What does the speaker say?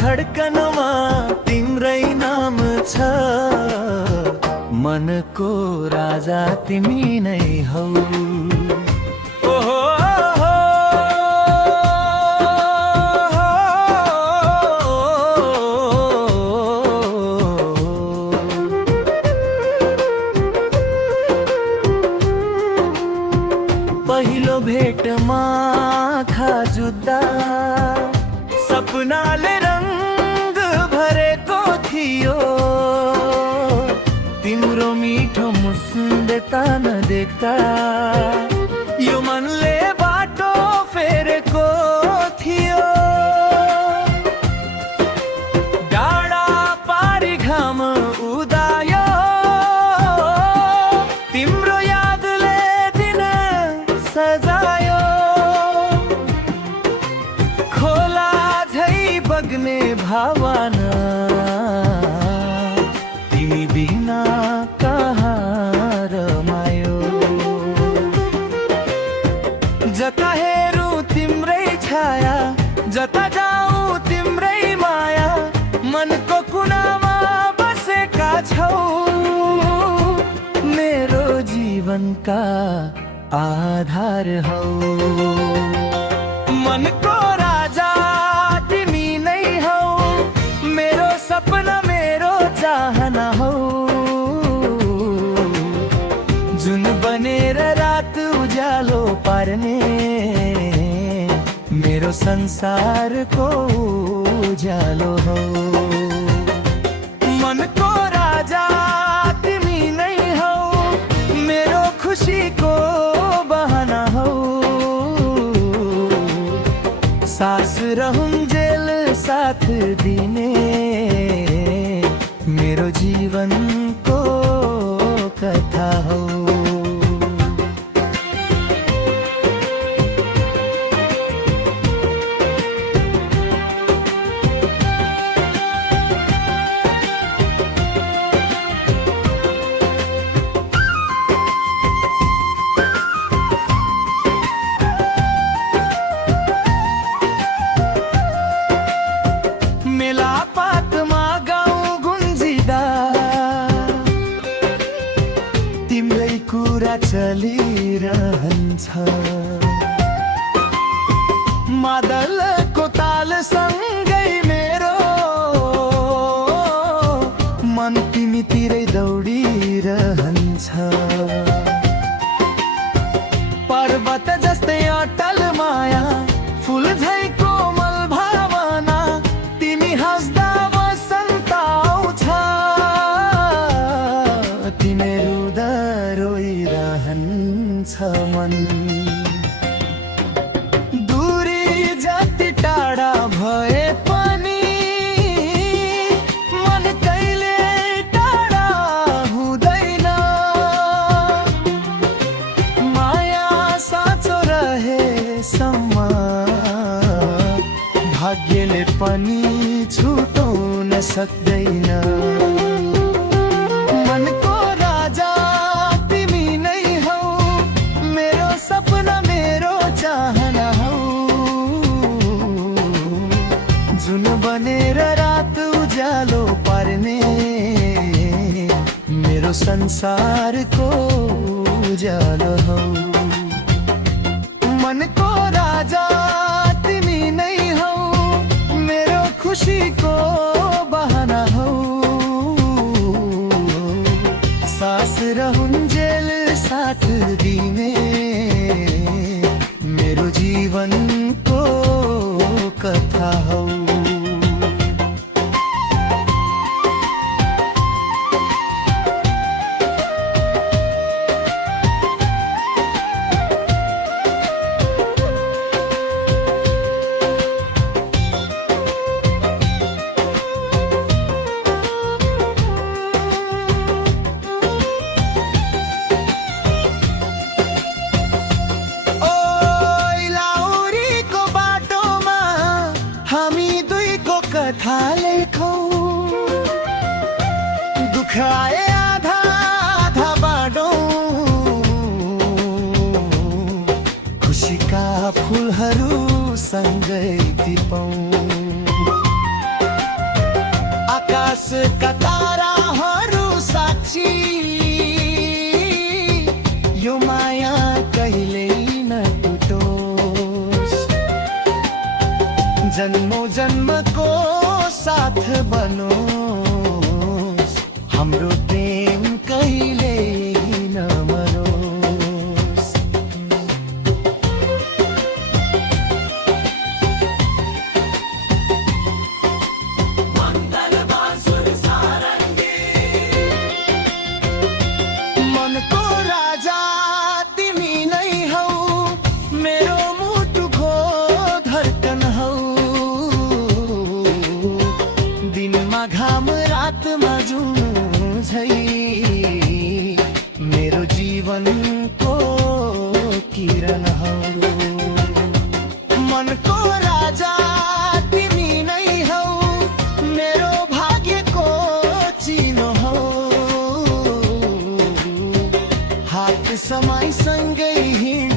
धडकनमा तिम्रै नाम छ, मनको राजा तिमी नै हौ। ओहो पहिलो भेटमा आँखा जुत्दा सपनाले रंग भरेको थियो, तिम्रो मिठो मुस्देता नदेख्दा यो मनले बाटो फेरेको थियो। डाँडा पारी घाम उदायो, तिम्रो यादले दिन सजायो। खोला झै बग्ने भावना, तिमी बिना कहाँ रमायो। जता हेरौँ तिम्रै छाया, जता जाऊँ तिम्रै माया, मनको कुनामा बसेका छौ, मेरो जीवनका आधार हौ। मनको राजा तिमी नै हौ, मेरो सपना मेरो चाहना हौ, जुन बनेर रात उज्यालो पार्ने मेरो संसारको उज्यालो हौ। मनको राजा तिमी नै हौ, मेरो खुसीको बहाना हौ, सास रहूंजेल साथ दिने मेरो जीवनको कथा हो। मेलापातमा गाउँ गुन्जिदा तिम्रै कुरा चलिरहन्छ, मादलको तालसँगै मेरो मन तिमीतिरै दौडिरहन्छ। पर्वत जस्तै अटल माया, फुल झै कोमल भावना, तिमी हाँस्दा वसन्त आउँछ, तिमी रुँदा रोइरहन्छ मन। दूरी जति टाढा भए पनि मन कहिले टाढा हुँदैन, माया साँचो रहेसम्म भाग्यले पनि छुटाउन सक्दैन। मनको राजा तिमी नै हौ, मेरो सपना मेरो चाहना हौ, जुन बनेर रात उज्यालो पार्ने मेरो संसारको उज्यालो हौ। मनको राजा तिमी नै हौ, मेरो खुसीको बहाना हौ, सास रहूंजेल साथ दिने मेरो जीवनको कथा हौ। यो माया कहिल्यै नटुटोस् जन्मौ जन्मको साथ बनोस् हाम्रो प्रेम कहिल्यै नमरोस् मनको राजा तिमी नै हौ मेरो मुटुको धड्कन हौ दिनमा घाम रातमा जुन झै मेरो जीवनको किरण हौ मनको राजा तिमी नै हौ मेरो भाग्यको चिनो हौ हात समाई सँगै हिँड